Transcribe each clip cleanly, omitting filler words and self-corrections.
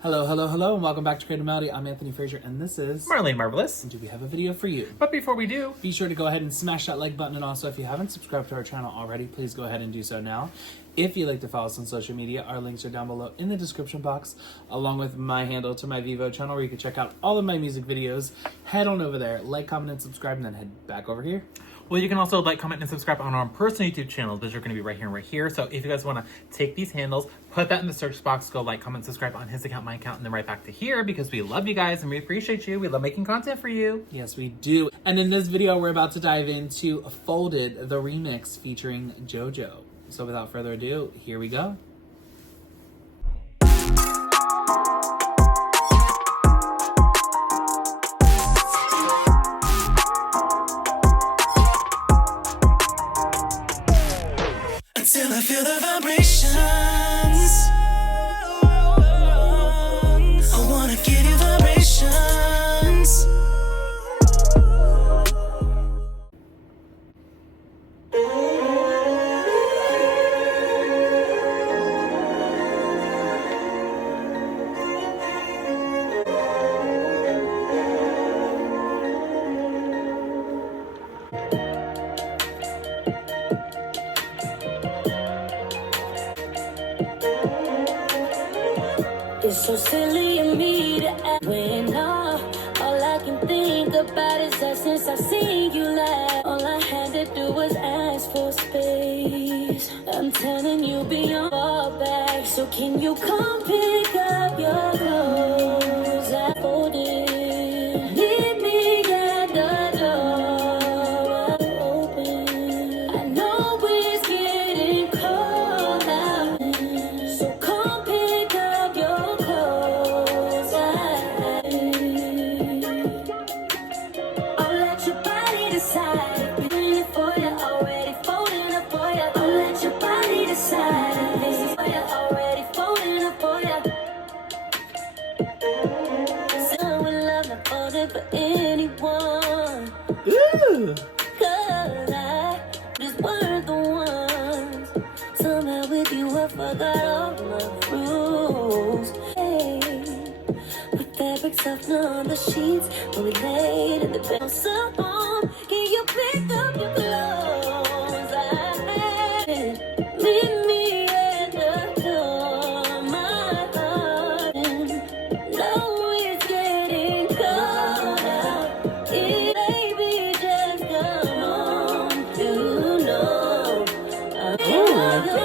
Hello, hello, hello, and welcome back to CreativeMelodi. I'm Anthony Frazer, and this is Marlene Marvelous. And do we have a video for you? But before we do, Be sure to go ahead and smash that like button, and also if you haven't subscribed to our channel already, please go ahead and do so now. If you'd like to follow us on social media, our links are down below in the description box, along with my handle to my Vivo channel where you can check out all of my music videos. Head on over there, like, comment, and subscribe, and then head back over here. well, you can also like, comment, and subscribe on our personal YouTube channels. Those are going to be right here and right here. So if you guys want to take these handles, put that in the search box, go like, comment, subscribe on his account, my account, and then right back to here because we love you guys and we appreciate you. We love making content for you. Yes, we do. And in this video, we're about to dive into Folded, the remix featuring Jojo. So without further ado, here we go. Until I feel the vibrations, I wanna give you vibrations. It's so silly of me to act when all I can think about is that since I seen you last, all I had to do was ask for space. I'm telling you beyond all back, so can you come pick up your clothes? I folded. Meet me at the door, wide open. I know it's getting cold out, so come pick up your clothes. I'll let your body decide. Doing it for you, already folding up for you. I'll let your body decide. This is for you, already folding up for you. So in love, not folded for anyone. Ooh! Cause I just weren't the ones. Somehow with you I forgot all my rules. Hey, put fabric softener on the sheets when we laid in the bed. So can you pick up your clothes? Meet me at the door, my heart. No, it's getting cold out. Baby, just come on, you know. I'm yours.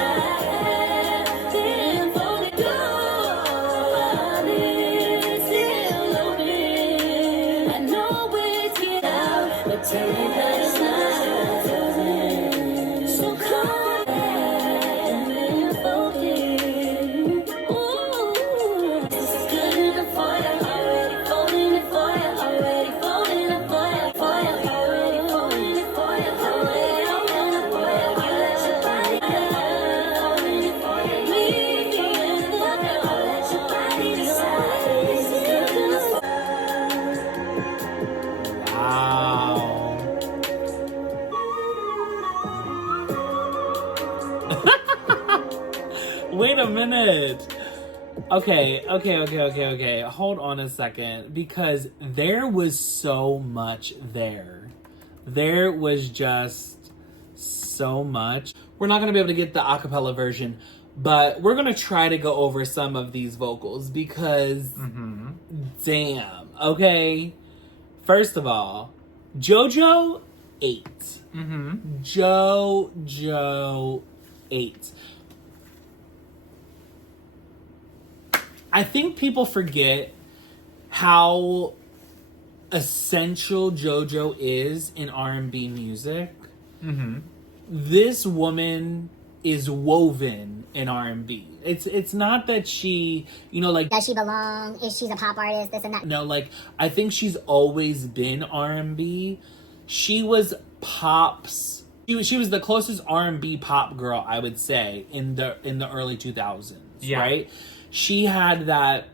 I've been folded while it's still open. I know it's get out, but tell me that it's not frozen. So come and fold it. Ooh, this is good enough for you. Already folding it for you. Already folding it for you. For you. Already folding it for you. Already folding it for you. You let your body go. Folding it for you. Meet me in the corner. I'll let your body decide. This is good enough for Wow. Wait a minute. Okay. Hold on a second, because there was so much there. There was just so much. We're not going to be able to get the acapella version, but we're going to try to go over some of these vocals because damn. Okay. First of all, Jojo 8. Jojo 8. I think people forget how essential Jojo is in R&B music. This woman is woven in R&B. It's not that she, like, Does she belong? Is she a pop artist? This and that. no, like, I think she's always been R&B. She was pop's. She was the closest R&B pop girl, I would say, in the early 2000s. Yeah. Right? She had that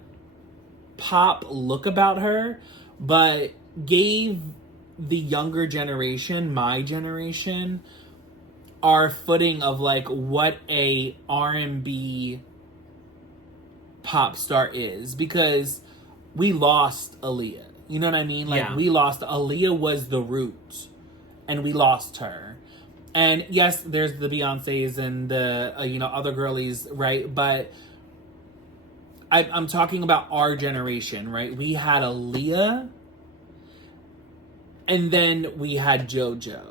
pop look about her, but gave the younger generation, my generation, our footing of like what a R&B pop star is, because we lost Aaliyah. You know what I mean? Like, Yeah. we lost, Aaliyah was the root, and we lost her. And yes, there's the Beyoncés and the, other girlies, right? But I'm talking about our generation, right? We had Aaliyah, and then we had Jojo.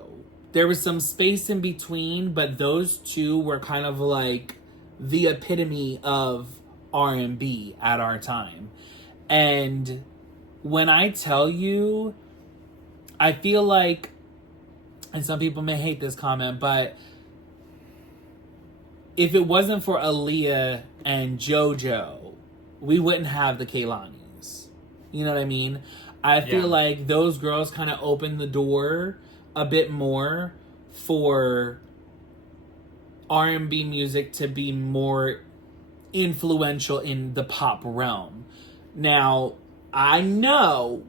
There was some space in between, but those two were kind of like the epitome of R&B at our time. And when I tell you, I feel like, and some people may hate this comment, but if it wasn't for Aaliyah and Jojo, we wouldn't have the Kehlanis. You know what I mean? I feel like those girls kind of opened the door a bit more for R&B music to be more influential in the pop realm. Now, I know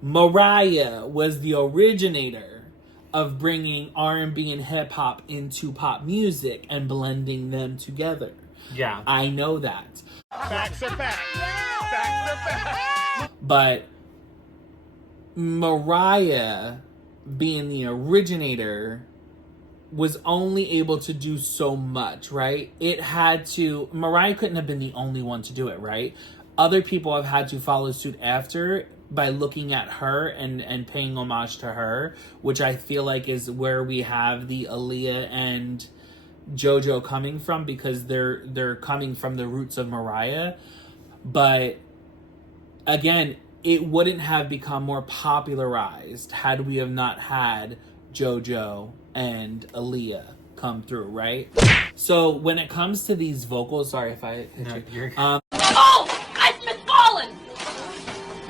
Mariah was the originator of bringing R&B and hip hop into pop music and blending them together. Yeah. I know that. Facts are facts. Facts are facts. But Mariah, being the originator, was only able to do so much, right? Mariah couldn't have been the only one to do it, right? Other people have had to follow suit after by looking at her and paying homage to her, which I feel like is where we have the Aaliyah and Jojo coming from, because they're coming from the roots of Mariah. But again, it wouldn't have become more popularized had we have not had Jojo and Aaliyah come through, right? So when it comes to these vocals, sorry if I hit you. I've been fallen!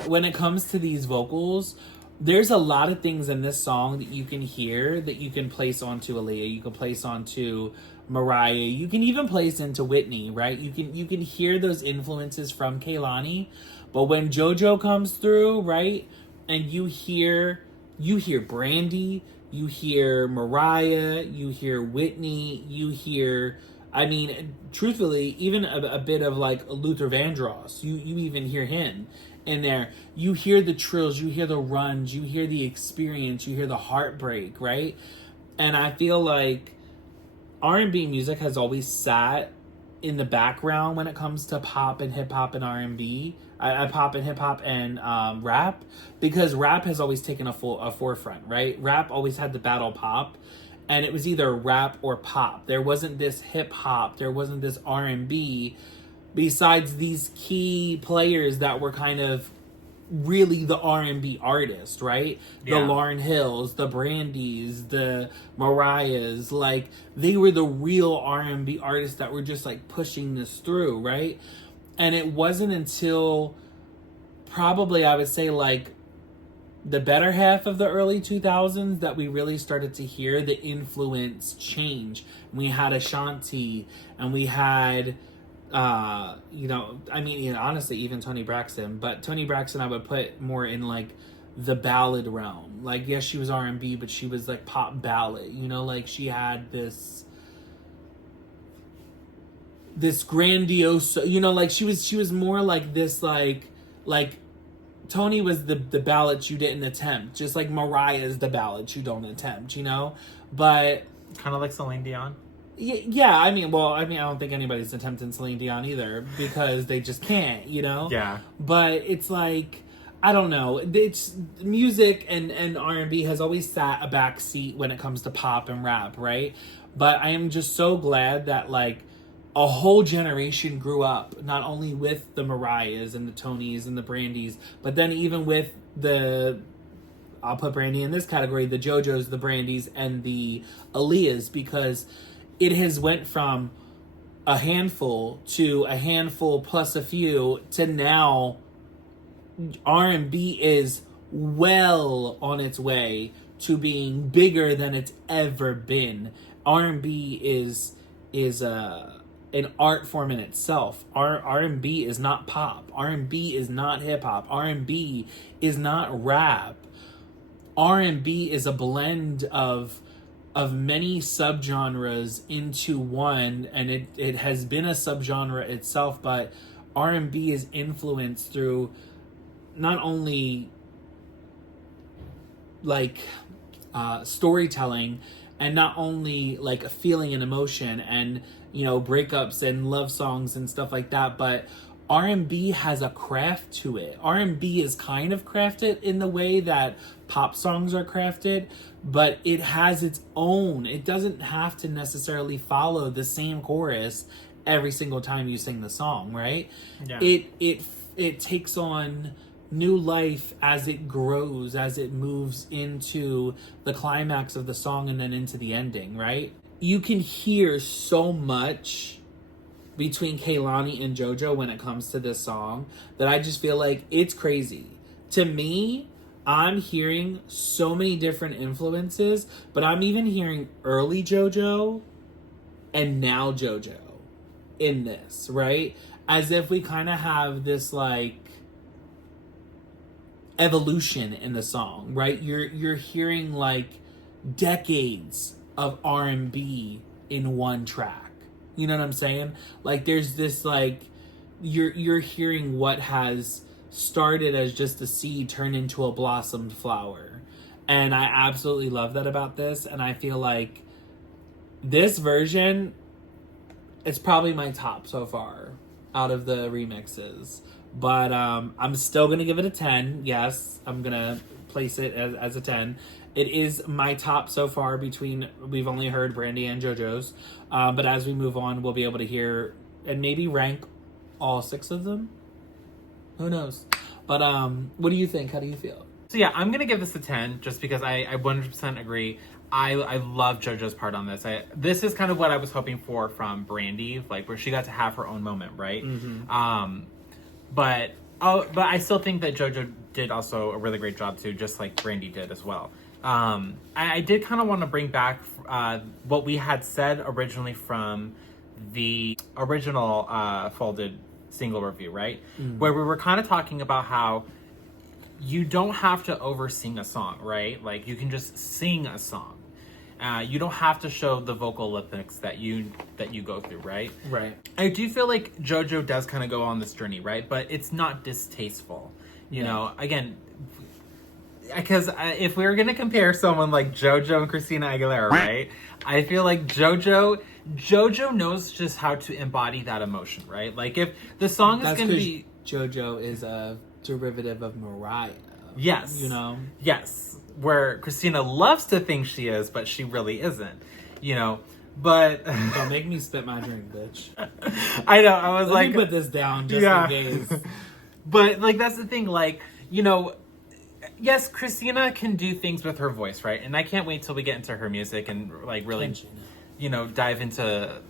When it comes to these vocals, there's a lot of things in this song that you can hear that you can place onto Aaliyah, you can place onto Mariah, you can even place into Whitney, right? You can hear those influences from Kehlani, but when Jojo comes through, right, and you hear Brandy, you hear Mariah, you hear Whitney, you hear, I mean, truthfully, even a bit of like Luther Vandross, you even hear him in there. You hear the trills, you hear the runs, you hear the experience, you hear the heartbreak, right? And I feel like R&B music has always sat in the background when it comes to pop and hip hop and R&B, pop and hip hop and rap, because rap has always taken a forefront, right? Rap always had the battle pop, and it was either rap or pop. There wasn't this hip hop, there wasn't this R&B, besides these key players that were kind of really the R&B artist, right? Yeah. The Lauryn Hills, the Brandys, the Mariahs, like they were the real R&B artists that were just like pushing this through, right? And it wasn't until probably, I would say, like the better half of the early 2000s that we really started to hear the influence change. We had Ashanti, and we had honestly, even Toni Braxton, but Toni Braxton I would put more in like the ballad realm. Like, yes, she was R&B, but she was like pop ballad, like she had this grandiose, like she was more like this, like Toni was the ballad you didn't attempt, just like Mariah is the ballad you don't attempt, but kind of like Celine Dion. Yeah, I don't think anybody's attempting Celine Dion either, because they just can't, Yeah. But it's like, I don't know. It's music and R&B has always sat a back seat when it comes to pop and rap, right? But I am just so glad that like a whole generation grew up, not only with the Mariahs and the Tonys and the Brandys, but then even with I'll put Brandy in this category, the Jojos, the Brandys, and the Aaliyahs, because it has went from a handful to a handful plus a few to now R&B is well on its way to being bigger than it's ever been. R&B is an art form in itself. R&B is not pop. R&B is not hip hop. R&B is not rap. R&B is a blend of many subgenres into one, and it has been a subgenre itself, but R&B is influenced through not only like storytelling, and not only like a feeling and emotion and, you know, breakups and love songs and stuff like that, but R&B has a craft to it. R&B is kind of crafted in the way that pop songs are crafted, but it has its own. It doesn't have to necessarily follow the same chorus every single time you sing the song, right? Yeah. It takes on new life as it grows, as it moves into the climax of the song and then into the ending, right? You can hear so much between Kehlani and Jojo when it comes to this song that I just feel like it's crazy. To me, I'm hearing so many different influences, but I'm even hearing early Jojo and now Jojo in this, right? As if we kind of have this like evolution in the song, right? You're hearing like decades of R&B in one track. You know what I'm saying? Like there's this like you're hearing what has started as just a seed turn into a blossomed flower. And I absolutely love that about this, and I feel like this version is probably my top so far out of the remixes. But I'm still going to give it a 10. Yes, I'm going to place it as a 10. It is my top so far between, we've only heard Brandy and Jojo's. But as we move on, we'll be able to hear and maybe rank all 6 of them. Who knows? But what do you think? How do you feel? So yeah, I'm going to give this a 10 just because I 100% agree. I love JoJo's part on this. This is kind of what I was hoping for from Brandy, like where she got to have her own moment, right? Mm-hmm. But I still think that JoJo did also a really great job too, just like Brandy did as well. I did kind of want to bring back what we had said originally from the original Folded single review, right? Mm-hmm. Where we were kind of talking about how you don't have to over-sing a song, right? Like, you can just sing a song. You don't have to show the vocal lyrics that you go through, right? Right. I do feel like JoJo does kind of go on this journey, right? But it's not distasteful. You know, again, because if we were going to compare someone like JoJo and Christina Aguilera, right? I feel like JoJo knows just how to embody that emotion, right? Like, if the song is going to be... JoJo is a derivative of Mariah. Yes. You know? Yes. Where Christina loves to think she is, but she really isn't. You know? But... Don't make me spit my drink, bitch. I know. I was Let me put this down just in case. But, like, that's the thing. Like, you know... Yes, Christina can do things with her voice, right? And I can't wait till we get into her music and, like, really, you know, dive into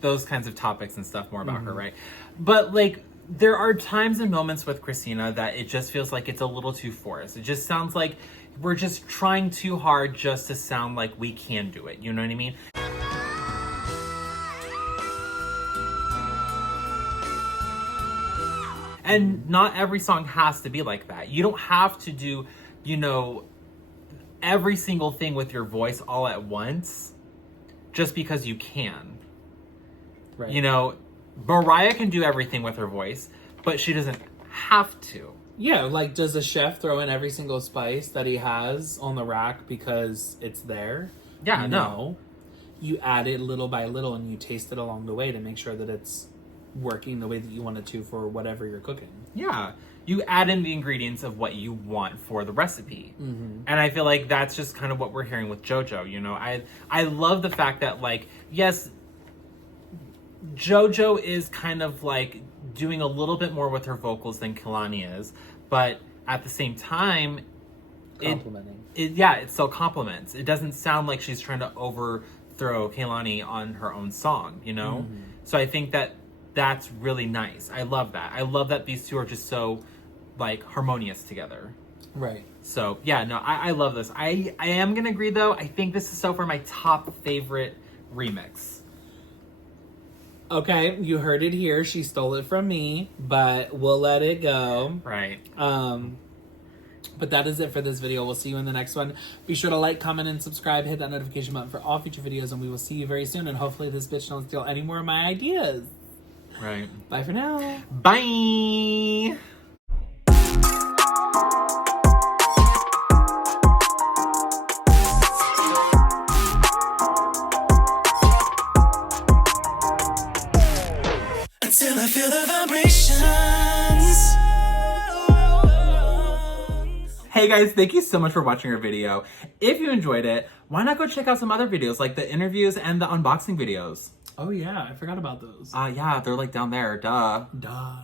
those kinds of topics and stuff more about her, right? But, like... There are times and moments with Christina that it just feels like it's a little too forced. It just sounds like we're just trying too hard just to sound like we can do it. You know what I mean? And not every song has to be like that. You don't have to do, you know, every single thing with your voice all at once just because you can. Right. You know, Mariah can do everything with her voice, but she doesn't have to. Yeah, like, does the chef throw in every single spice that he has on the rack because it's there? Yeah, no. You add it little by little and you taste it along the way to make sure that it's working the way that you want it to for whatever you're cooking. Yeah. You add in the ingredients of what you want for the recipe. Mm-hmm. And I feel like that's just kind of what we're hearing with JoJo, you know? I love the fact that, like, yes... JoJo is kind of like doing a little bit more with her vocals than Kehlani is, but at the same time, it still complements. It doesn't sound like she's trying to overthrow Kehlani on her own song, you know? Mm-hmm. So I think that that's really nice. I love that. I love that these two are just so, like, harmonious together. Right. So, yeah, no, I love this. I am going to agree, though. I think this is so far my top favorite remix. Okay, you heard it here. She stole it from me, but we'll let it go. Right. But that is it for this video. We'll see you in the next one. Be sure to like, comment, and subscribe. Hit that notification button for all future videos, and we will see you very soon. And hopefully this bitch don't steal any more of my ideas. Right. Bye for now. Bye. Until I feel the vibrations. Hey guys, thank you so much for watching our video. If you enjoyed it, why not go check out some other videos like the interviews and the unboxing videos? Oh yeah, I forgot about those. Yeah, they're like down there, duh. Duh.